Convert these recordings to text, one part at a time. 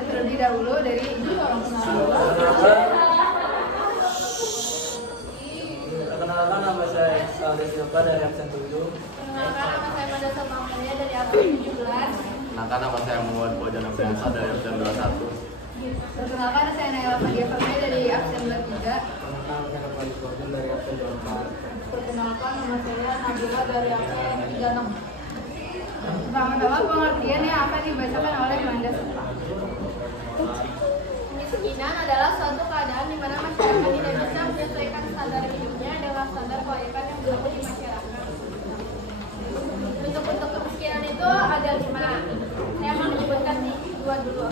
terlebih dahulu dari Ibu tolong kenalkan. Perkenalkan nama saya Aldi Silva dari absen 7. Perkenalkan nama saya Mada Sopamalia dari absen 17. Perkenalkan nama saya Muhammad Bojana Fiansa dari absen 21. Perkenalkan saya Naila Fadia Fahmi dari absen 23. Perkenalkan saya Fadil Korban dari absen 24. Perkenalkan nama saya Nabila dari absen 36. Pertama-tama pengertian yang akan dibacakan oleh Manda Sopamalia. Kemiskinan adalah suatu keadaan di mana masyarakat tidak bisa menyesuaikan standar hidupnya dengan standar kewajiban yang berlaku di masyarakat. Bentuk-bentuk kemiskinan itu ada 5. Saya mau menyebutkan dua dulu.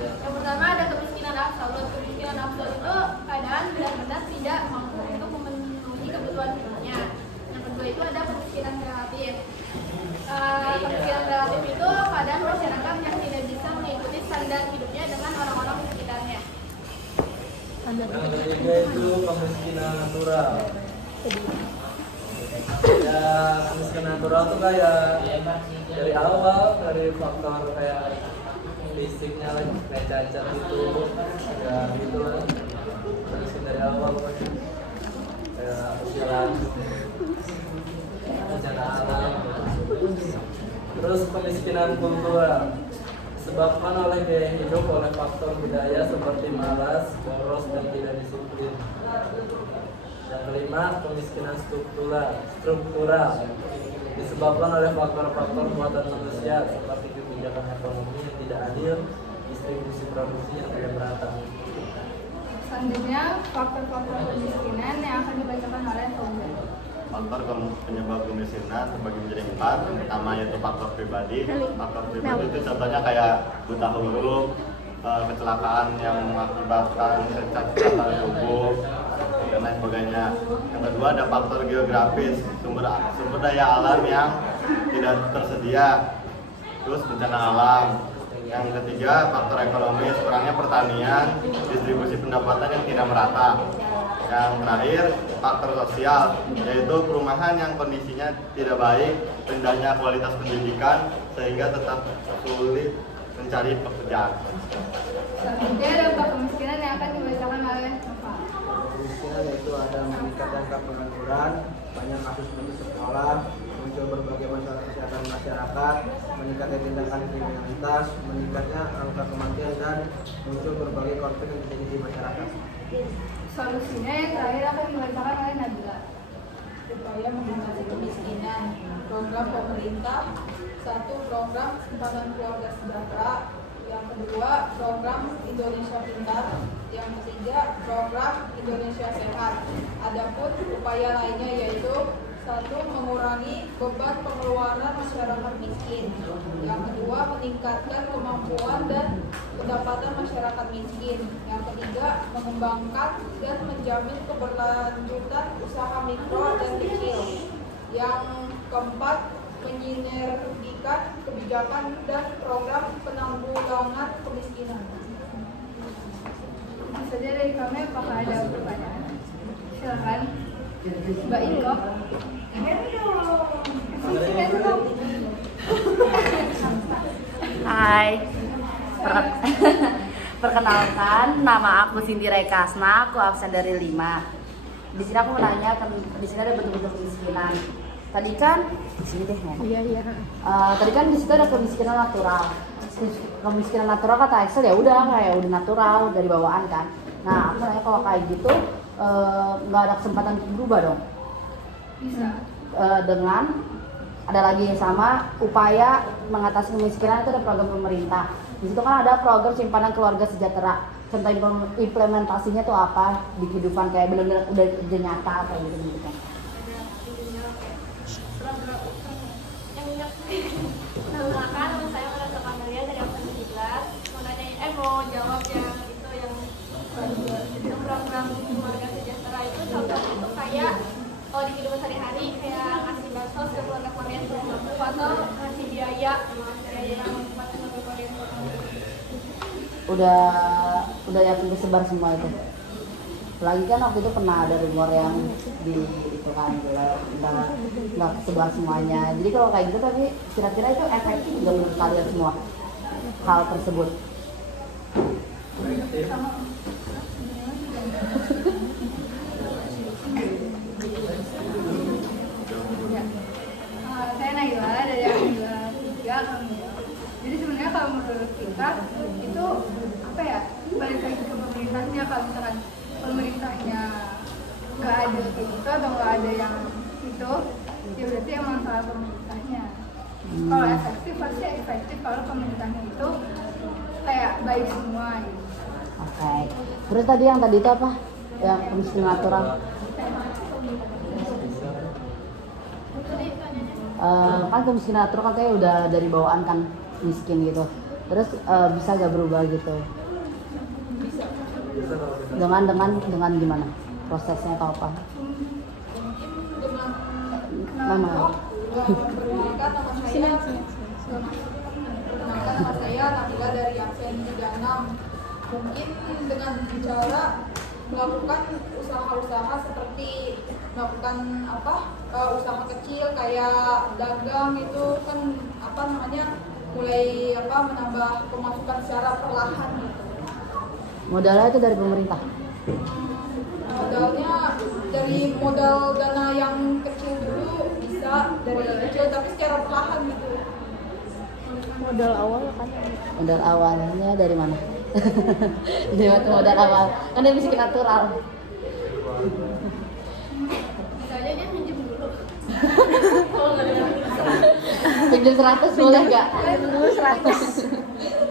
Yang pertama ada kemiskinan absolut. Kemiskinan absolut itu keadaan benar-benar tidak mampu untuk memenuhi kebutuhan hidupnya. Yang kedua itu ada kemiskinan relatif. Kemiskinan relatif itu keadaan masyarakat yang tidak bisa mengikuti standar hidupnya dengan orang-orang di sekitarnya. Yang ketiga itu kemiskinan natural. Ya, kemiskinan natural tuh kayak dari awal, dari faktor kayak fisiknya lah, kayak cacat gitu, ya gitu lah. Terus dari awal kayak jalan bencana alam. Terus kemiskinan kultural disebabkan oleh gaya hidup oleh faktor budaya seperti malas, boros, dan tidak disiplin. Yang kelima, kemiskinan struktural disebabkan oleh faktor-faktor buatan manusia seperti kebijakan ekonomi yang tidak adil, distribusi produksi yang tidak merata. Selanjutnya, faktor-faktor kemiskinan yang akan dibacakan oleh Fauzan. Faktor penyebab kemiskinan terbagi menjadi 4. Yang pertama yaitu faktor pribadi. Faktor pribadi itu contohnya kayak buta huruf, kecelakaan yang mengakibatkan cacat tubuh, dan lain sebagainya. Yang kedua ada faktor geografis, sumber daya alam yang tidak tersedia, terus bencana alam. Yang ketiga faktor ekonomis, kurangnya pertanian, distribusi pendapatan yang tidak merata. Yang terakhir faktor sosial, yaitu perumahan yang kondisinya tidak baik, rendahnya kualitas pendidikan sehingga tetap sulit mencari pekerjaan. Selanjutnya, dampak kemiskinan yang akan dibacakan oleh Nova. Kemiskinan yaitu ada meningkatkan angka pengangguran, banyak kasus putus sekolah, muncul berbagai masalah kesehatan masyarakat, meningkatnya tindakan kriminalitas, meningkatnya angka kematian, dan muncul berbagai konflik yang terjadi di masyarakat. Solusinya yang terakhir akan dibacakan oleh Nabila. Upaya mengatasi kemiskinan. Program pemerintah. 1. Program simpanan keluarga sejahtera. Yang kedua, program Indonesia Pintar. Yang ketiga, program Indonesia Sehat. Adapun upaya lainnya yaitu 1. Mengurangi beban pengeluaran masyarakat miskin. Yang kedua, meningkatkan kemampuan dan pendapatan masyarakat miskin. Yang ketiga, mengembangkan dan menjamin keberlanjutan usaha mikro dan kecil. Yang keempat, menyinergikan kebijakan dan program penanggulangan kemiskinan. Itu saja dari kami. Apakah ada pertanyaan? Silakan, Mbak Iko. Hai, perkenalkan nama aku Cindy Rekasna, aku absen dari 5. Di sini aku mau nanya, di sini ada bentuk-bentuk kemiskinan. Tadi kan di sini deh ya. Iya. Tadi kan di situ ada kemiskinan natural. Kemiskinan natural kata Excel ya udah kayak udah natural dari bawaan kan. Nah, aku nanya kalau kayak gitu nggak ada kesempatan untuk berubah dong? Bisa. Dengan ada lagi yang sama upaya mengatasi kemiskinan itu ada program pemerintah. Di situ kan ada program simpanan keluarga sejahtera. Contoh implementasinya tuh apa di kehidupan kayak benar-benar udah nyata kayak gitu kan. Perkenalkan, nama saya Mada Sopamalia dari absen 17. Mau jawab yang program keluarga sejahtera itu contohnya itu kayak kalau di kehidupan sehari-hari kayak ngasih bansos ke keluarga-keluarga yang kurang mampu atau ngasih biaya yang buat keluarga yang kurang mampu. Udah yakin kesebar semua itu. Lagi kan waktu itu pernah ada rumor yang di itu kan nggak kesebar semuanya. Jadi kalau kayak gitu tapi kira-kira itu efektif nggak menurut kalian semua hal tersebut? Negatif. Saya Naila dari Alhamdulillah 3 Alhamdulillah. Jadi sebenarnya kalau menurut kita itu apa ya, balik lagi ke pemerintahnya. Kalau misalkan pemerintahnya nggak ada kayak gitu atau nggak ada yang itu, ya berarti emang salah pemerintahnya. Kalau efektif pasti efektif kalau pemerintahnya itu kayak baik semua gitu. Oke. Terus tadi yang tadi itu apa? Yang kemiskinan natural. Kan kemiskinan natural kan kayak udah dari bawaan kan miskin gitu. Terus bisa gak berubah gitu? Dengan gimana? Prosesnya atau apa? Nama. Perkenalkan nama saya. Perkenalkan nama saya Nabila dari absen 36. Mungkin dengan bicara melakukan usaha-usaha seperti melakukan usaha kecil kayak dagang itu kan mulai menambah pemasukan secara perlahan gitu. Modalnya itu dari pemerintah. Modalnya dari modal dana yang kecil dulu, bisa dari kecil tapi secara perlahan gitu. Modal awal kan? Modal awalnya dari mana? Dari mana modal awal? Kan dia miskin natural. Misalnya dia minjem dulu. Pinjam 100 boleh nggak? Dulu 100.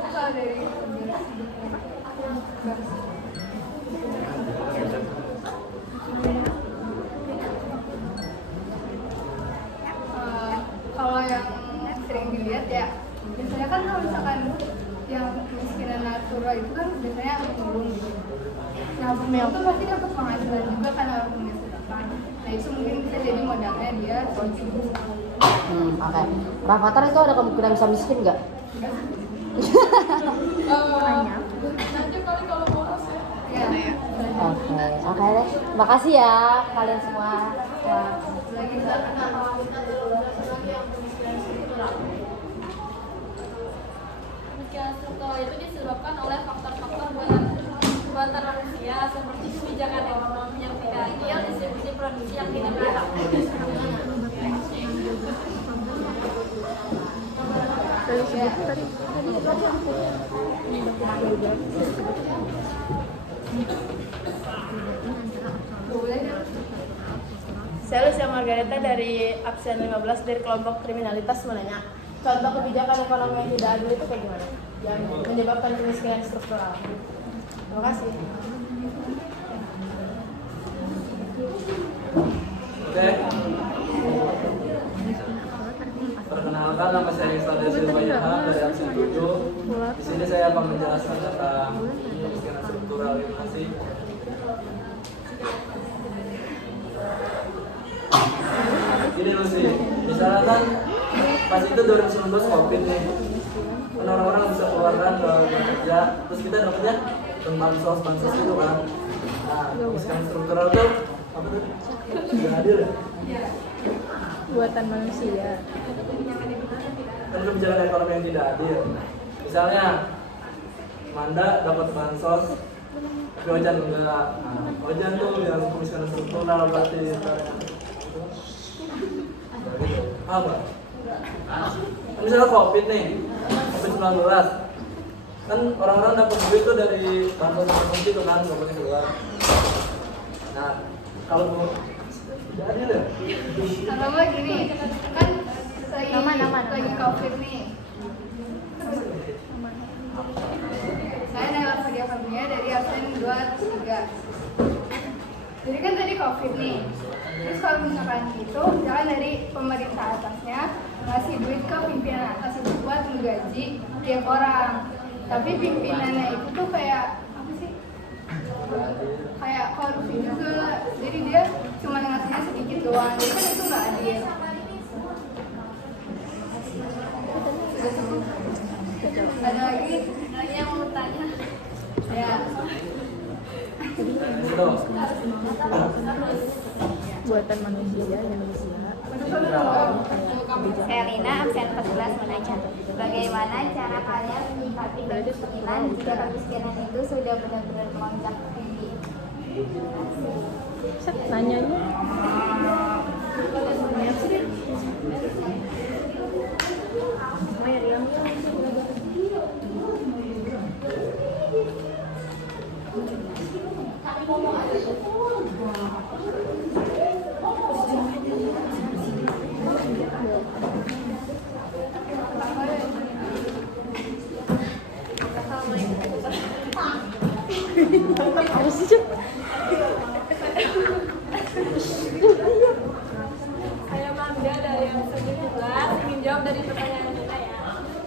Kalau dari kalau yang sering dilihat ya, biasanya kan kalau misalkan yang kemiskinan natural itu kan biasanya turun gitu. Nah, beliau tuh pasti dapat penghasilan juga kan kalau punya sedekah. Nah, itu mungkin bisa jadi modalnya dia kontribusi. Oke. Rafathar itu ada kemungkinan bisa miskin nggak? Nanti kali kalau bolos ya. Ya, Oke deh. Makasih ya kalian semua. Ya. lagi kita kenapa kemiskinan struktural itu disebabkan oleh faktor-faktor buatan manusia seperti kebijakan ekonomi yang tidak adil, distribusi produksi yang tidak merata. Saya Lucia Margareta dari absen 15 dari kelompok kriminalitas menanya contoh kebijakan ekonomi yang tidak adil itu kayak gimana? Yang menyebabkan kemiskinan struktural. Terima kasih. Oke. Perkenalkan, nama saya Rizal Desri Bayahan dari absen 7. Di sini saya akan menjelaskan tentang kemiskinan struktural. Terima kasih. Gini loh sih, misalnya kan pas itu 2019 COVID nih, kan orang-orang bisa keluarkan ke kerja, terus kita dapetnya bansos gitu kan. Nah, kemiskinan struktural tuh apa tuh? Tidak adil ya? Buatan manusia. Kan kebijakan ekonomi yang tidak adil. Misalnya Manda dapat bansos, tapi Ojan enggak. Nah, Ojan tuh yang kemiskinan struktural berarti apa? Misalnya COVID nih, COVID-19, kan orang-orang dapat duit tuh dari bansos itu kan, nggak boleh keluar. Nah, kalau tidak adil ya? Sama gini, kan lagi COVID nih. Saya Naila Fadia Fabia dari absen 2-3. Jadi kan tadi COVID nih. Terus kalau misalkan itu, misalkan dari pemerintah atasnya ngasih duit ke pimpinan atas itu buat menggaji tiap orang. Tapi pimpinannya itu tuh kayak apa sih? Kayak korupsi juga. Jadi dia cuma ngasihnya sedikit doang. Jadi kan itu nggak adil. Ada lagi yang mau tanya? Ya. Buatan manusia yang bisa. Saya Lina, absen 14 menanya, bagaimana cara kalian menyikapi kemiskinan jika kemiskinan itu sudah benar-benar melonjak tinggi? Nanyanya. Apa sih, Cuk? Saya Mangga dari absen 17, ingin jawab dari pertanyaan kita ya.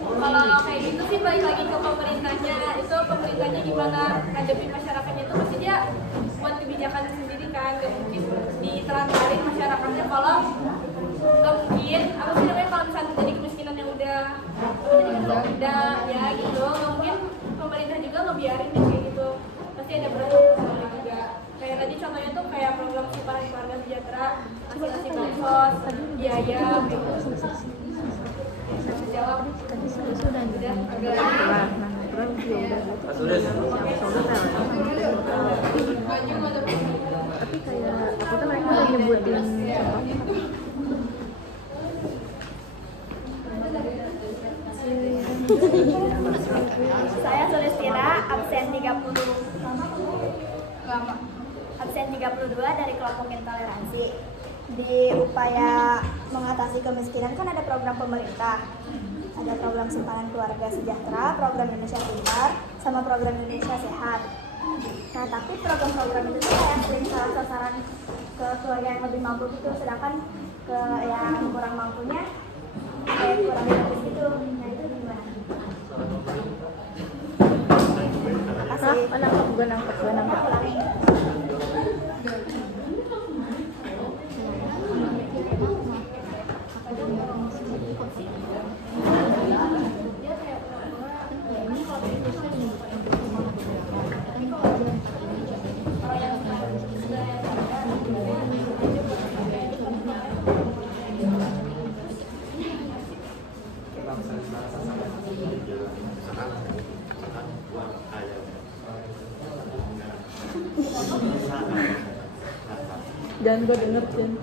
Kalau kayak gitu sih balik lagi ke pemerintahnya, itu pemerintahnya gimana ngadepi masyarakatnya, itu pasti dia buat kebijakan sendiri kan, gak mungkin ditelantarin masyarakatnya. Kalau gak mungkin, apa sih namanya, kalau misalnya terjadi kemiskinan yang udah ya gitu, gak mungkin pemerintah juga ngebiarin deh kayak gitu, pasti ada peran juga. Kayak tadi contohnya tuh kayak program simpanan keluarga sejahtera, ngasih bansos, biaya gitu. Jawab Sudah agak Pak Sulis. tapi kayak aku tuh mereka lagi nyebutin contoh. Saya Sulistina, absen 32 dari kelompok intoleransi. Di upaya mengatasi kemiskinan kan ada program pemerintah, ada program simpanan keluarga sejahtera, program Indonesia Pintar, sama program Indonesia Sehat. Nah, tapi program-program itu tuh kayak sering salah sasaran ke keluarga yang lebih mampu gitu, sedangkan ke yang kurang mampunya kayak kurang fokus gitu. Nah, itu gimana? Makasih. Gue nangkep. Dan gue denger Jen.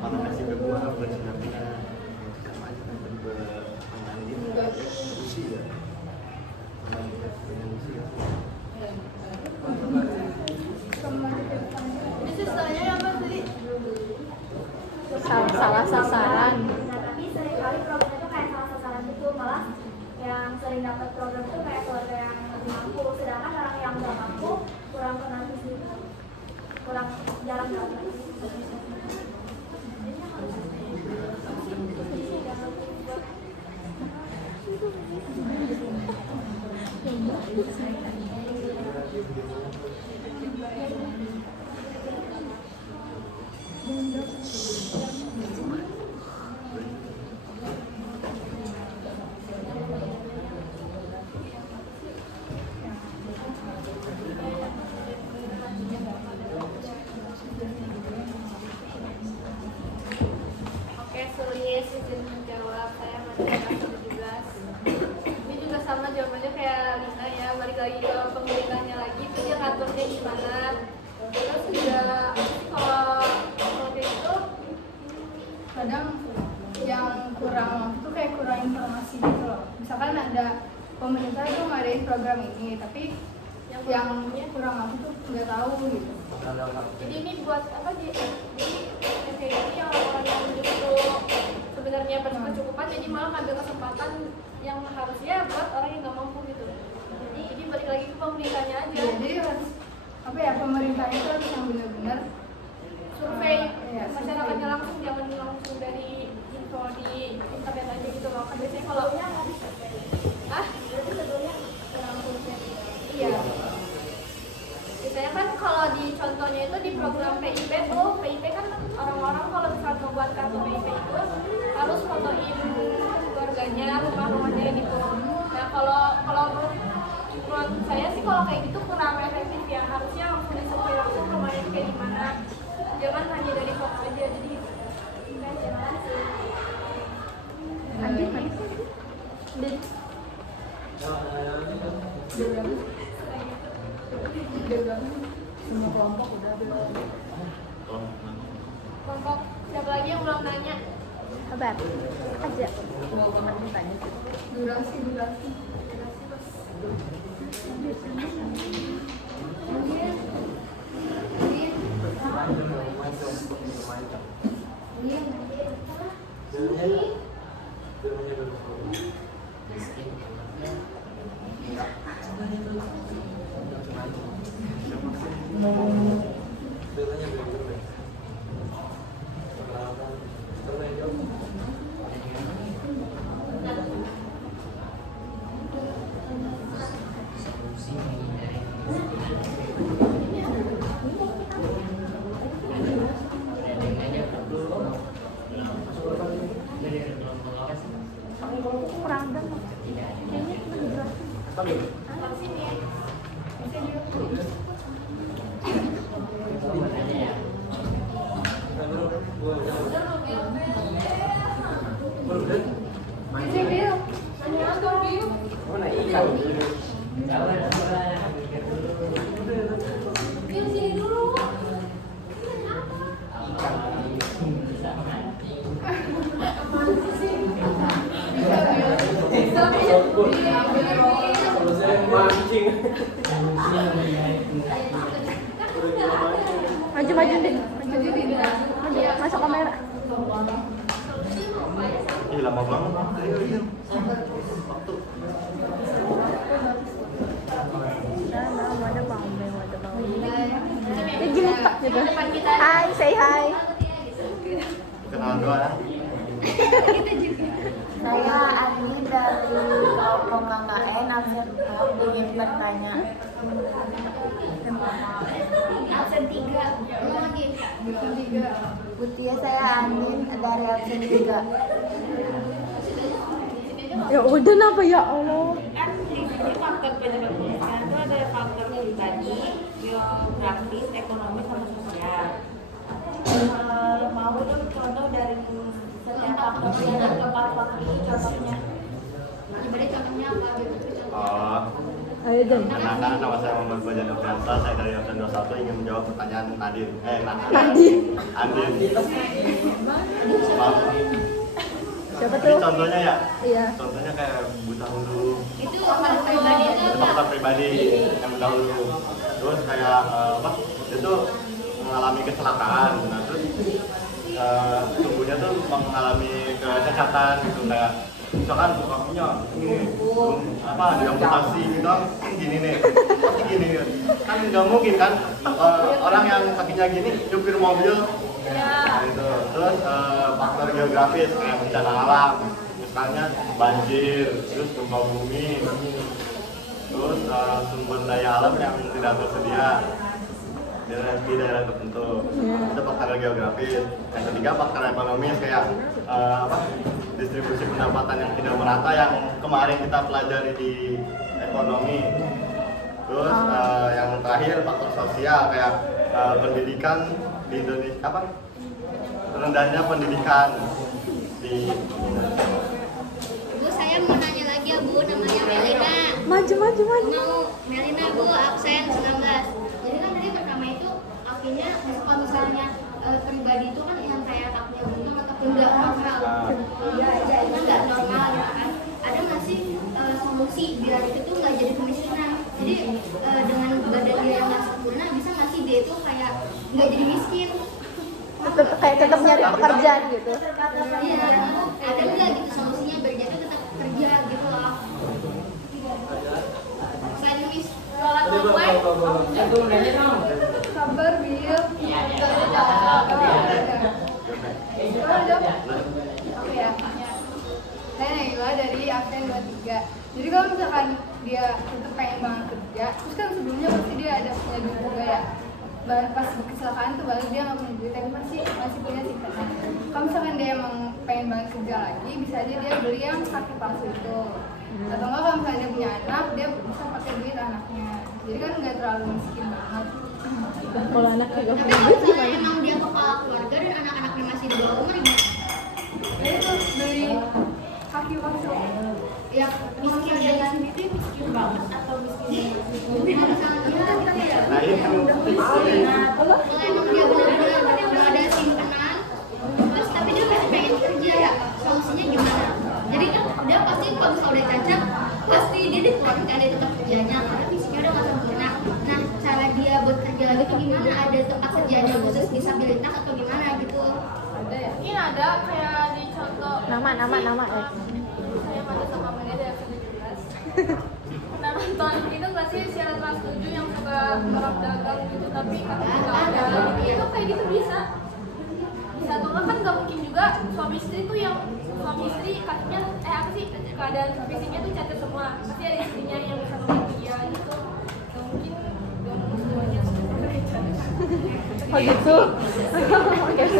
ini sisanya yang apa tadi? Salah sasaran. Nah, tapi seringkali program itu kayak salah sasaran gitu, malah yang sering dapat program itu kayak keluarga yang lebih mampu, sedangkan orang yang nggak mampu kurang kenal gitu, kurang jarang dapat. Oke, Sulis izin menjawab. Saya Madura 17. Ini juga sama jawabannya kayak Lina ya, balik lagi ke pemerintahnya lagi, itu dia ngaturnya gimana. Terus juga kalau kayak gitu kadang yang kurang itu kayak kurang informasi gitu loh. Misalkan ada pemerintah itu ngadain program ini, tapi yang kurang mampu tuh nggak tahu gitu. Jadi ini buat apa sih? Jadi kayak gini yang orang yang justru sebenarnya berkecukupan, jadi malah ngambil kesempatan yang harusnya buat orang yang nggak mampu gitu. Jadi balik lagi ke pemerintahnya aja. Jadi harus apa ya, pemerintahnya itu harus yang benar-benar survei masyarakatnya langsung, jangan langsung dari info di internet aja gitu loh. Kan biasanya kalau iya. Biasanya kan kalau di contohnya itu di program PIP tuh, PIP kan orang-orang kalau misalnya membuat kartu PIP itu harus fotoin keluarganya, rumah-rumahnya gitu. Nah kalau menurut saya sih kalau kayak gitu kurang efektif ya, harusnya langsung disurvei langsung rumahnya kayak gimana, jangan hanya dari foto aja. Jadi kan jangan sih. Semua kelompok udah Kelompok siapa lagi yang belum nanya? Kabar aja. Semua kelompok ditanya. Durasi. Kurang dong. Maju deh. Masuk kamera. Ih, lama banget. Ayo. Waktu. Hai, say hi. Kenalan doa ya. Saya Ani dari kelompok KKN absen 4 ingin bertanya. Absen 3. Lagi. Absen 3. Butia, saya Anin dari absen 3. Ya udah kenapa ya Allah. Kan di sini faktor penyebab kemiskinan itu ada faktor pribadi, geografis, ekonomi, sama sosial. Mau dong contoh dari setiap faktor yang ada 4 faktor itu contohnya. Ibaratnya contohnya apa gitu? Oh, Ayo dan. karena kan nama saya Muhammad Fajar Nurdiansa, saya dari absen 21 ingin menjawab pertanyaan Nadine. Andin. Maaf. Siapa Ini tuh? contohnya ya? Iya. Contohnya kayak buta huruf. Itu faktor pribadi itu Itu apa? faktor pribadi yang buta huruf. Terus kayak apa? Itu mengalami kecelakaan. Nah, terus tubuhnya tuh mengalami kecacatan gitu, kayak misalkan kakinya ini apa diamputasi gitu gini nih, pasti gini kan nggak mungkin kan orang yang kakinya gini nyupir mobil. Nah, itu terus faktor geografis kayak bencana alam, misalnya banjir, terus gempa bumi, terus sumber daya alam yang tidak tersedia di daerah tertentu. Itu faktor geografis. Yang ketiga faktor ekonomis kayak distribusi pendapatan yang tidak merata yang kemarin kita pelajari di ekonomi. Terus yang terakhir faktor sosial kayak pendidikan di Indonesia, rendahnya pendidikan di Indonesia. Bu, saya mau nanya lagi ya Bu, namanya Melina. Maju. Mau Melina Bu, absen 19. Jadi kan tadi pertama itu akhirnya kalau misalnya pribadi itu kan yang kayak akunya bunga ataupun nggak normal, nggak normal ya kan. Ada nggak sih solusi biar itu tuh nggak jadi kemiskinan? Jadi dengan badan dia yang nggak sempurna bisa nggak sih dia itu kayak nggak jadi miskin? Tetap nyari pekerjaan gitu. Iya, ada nggak gitu solusinya biar dia tuh tetap kerja gitu loh? Selain mis sholat Sabar, Bil. Oke ya. Saya Naila dari absen 23. Jadi kalau misalkan dia tetap pengen banget kerja, terus kan sebelumnya pasti dia ada punya duit juga ya. Pas kecelakaan tuh balik dia nggak punya duit, tapi masih punya simpanan. Kalau misalkan dia emang pengen banget kerja lagi, bisa aja dia beli yang kaki palsu itu. Atau enggak kalau misalnya dia punya anak, dia bisa pakai duit anaknya. Jadi kan nggak terlalu miskin banget. Kalau anak juga tapi punya kalau duit misalnya gimana? emang dia kepala keluarga dan anak-anaknya masih di bawah umur gimana? Jadi tuh beli hak yang miskin yang di sini tuh miskin banget atau miskin Nah ini Emang dia benar-benar nggak ada simpanan, terus tapi dia masih pengen kerja ya, solusinya gimana? Jadi kan dia pasti kalau misalnya udah cacat, pasti dia dikeluarin kan dari tempat kerjanya karena fisiknya udah nggak sempurna. Nah cara dia buat kerja lagi tuh gimana? Ada tempat kerjanya khusus disabilitas atau gimana gitu? Ada ya? Mungkin ada kayak di contoh Nama saya ada sama Mega dari episode 17. Pernah nonton itu nggak sih siaran kelas 7 yang suka orang dagang gitu tapi kakaknya nggak ada itu kayak gitu bisa tuh kan nggak mungkin juga suami istri tuh yang suami istri kakinya apa sih keadaan fisiknya tuh cacat semua pasti ada istrinya yang bisa membantu dia gitu nggak mungkin semuanya Oh gitu.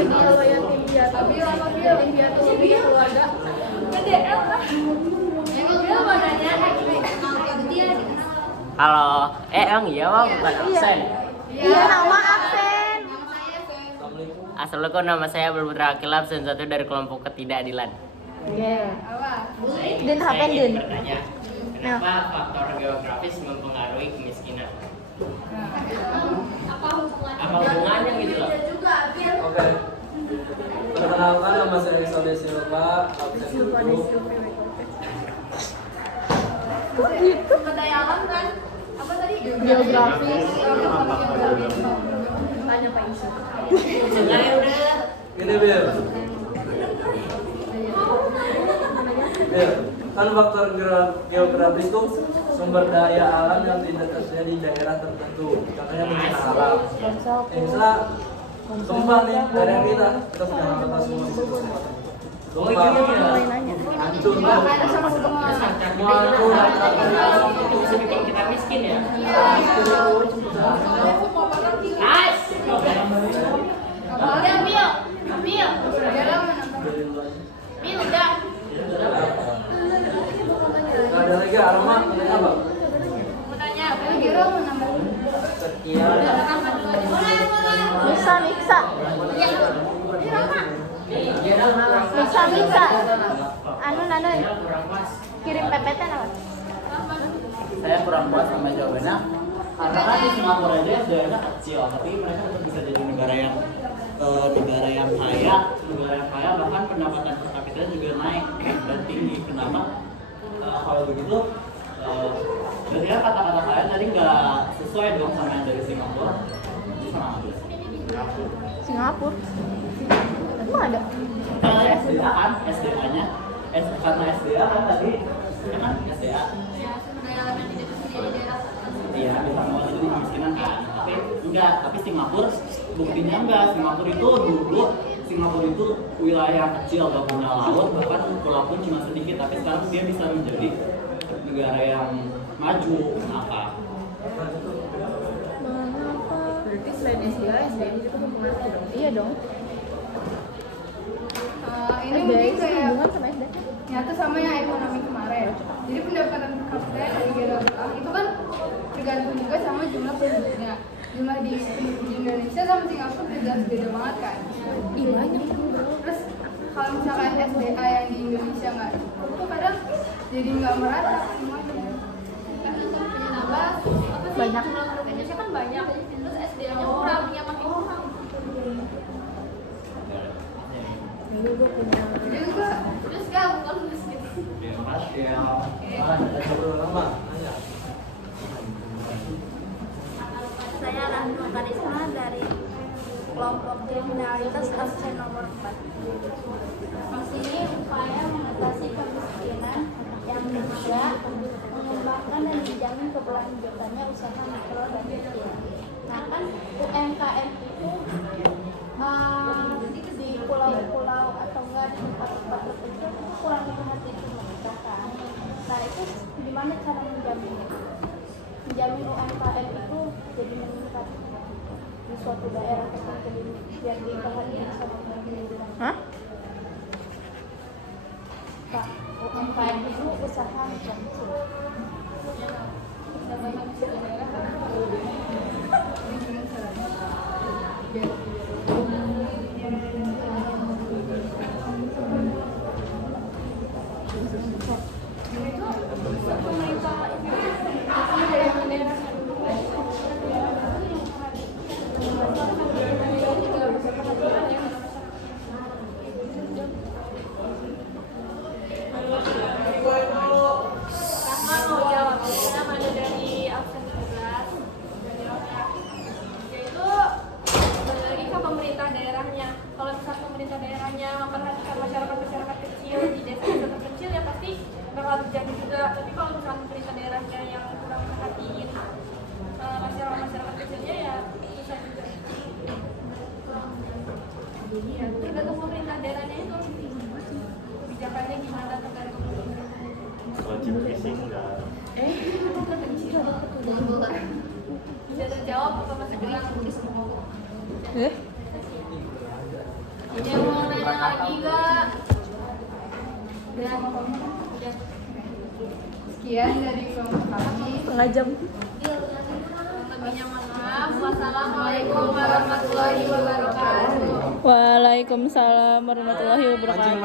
kalau yang tim piatu tim piatu lebih keluarga PDL lah dia mau nanya Dia dikenal. Halo, emang iya Wak, bukan absen. Iya, nama absen. Assalamualaikum. Assalamualaikum, nama saya Berputra Akil, absen 1 dari kelompok ketidakadilan. Oke. Dan Saya apa ingin Den? bertanya, kenapa faktor geografis mempengaruhi kemiskinan? Apa hubungannya gitu loh? Oke. Perkenalkan, nama saya Isolde Silva, absen 7. sumber daya alam kan apa tadi Geografis. tanya Pak Isu Sebenarnya udah. Gini Bir. Bir, kan faktor geografis itu sumber daya alam yang tidak tersedia di daerah tertentu. Contohnya bencana alam. Misalnya gempa nih, daerah kita punya hambatan semua di situ. Oh iya iya. Hancur lah. Semua hancur. Itu bisa bikin kita miskin ya? Nice. udah Mil udah Nggak ada lagi aroma, katanya apa? mau tanya Sekian. Misa. Anu kirim PPT apa? Saya kurang puas sama jawabannya karena kan di Singapura aja daerahnya kecil, tapi mereka tetap bisa jadi negara yang kaya, bahkan pendapatan per kapita juga naik dan tinggi. Kenapa? Kalau begitu, berarti kan kata-kata kalian tadi nggak sesuai dong sama yang dari Singapura. Di sana habis. Singapura. Emang ada? Kalau SDA kan, SDA-nya, karena SDA kan tadi, ya kan SDA. ya sumber daya alam yang tidak tersedia di daerah tertentu Iya, bisa mewakili kemiskinan kan. Tapi enggak, tapi Singapura buktinya enggak. Singapura itu wilayah kecil, gak punya laut, bahkan pulau pun cuma sedikit. Tapi sekarang dia bisa menjadi negara yang maju. Kenapa? Berarti selain SDA juga mempengaruhi dong? Iya dong. Ini mungkin kayak hubungan sama SDA? nyata sama yang ekonomi kemarin. Jadi pendapatan per kapita dari daerah itu kan tergantung juga sama jumlah penduduknya. Jumlah di Indonesia sama Singapura beda banget kan. Ih banyak. Terus kalau misalkan SDA yang di Indonesia nggak cukup tuh kadang jadi nggak merata semuanya. kan untuk penambah apa sih Banyak. jumlah penduduk Indonesia kan banyak terus SDA-nya kurang ya makin kurang Jadi juga terus gak bukan miskin Lama. Nanya. Saya Rahma Karisma dari kelompok kriminalitas absen nomor 4. Di sini upaya mengatasi kemiskinan yang bisa mengembangkan dan dijamin keberlanjutannya usaha mikro dan kecil. Nah kan UMKM itu di pulau-pulau atau enggak di tempat-tempat tertentu itu kurang diperhatikan pemerintah kan. Nah itu gimana cara menjamin UMKM itu jadi meningkat di suatu daerah tertentu biar diperhatikan sama pemerintah? Hah? Pak, UMKM itu usaha mikro kecil. Ada yang mau nanya lagi gak? Udah. Sekian dari kelompok kami. Setengah jam. Lebihnya mohon maaf. Wassalamualaikum warahmatullahi wabarakatuh. Waalaikumsalam warahmatullahi wabarakatuh.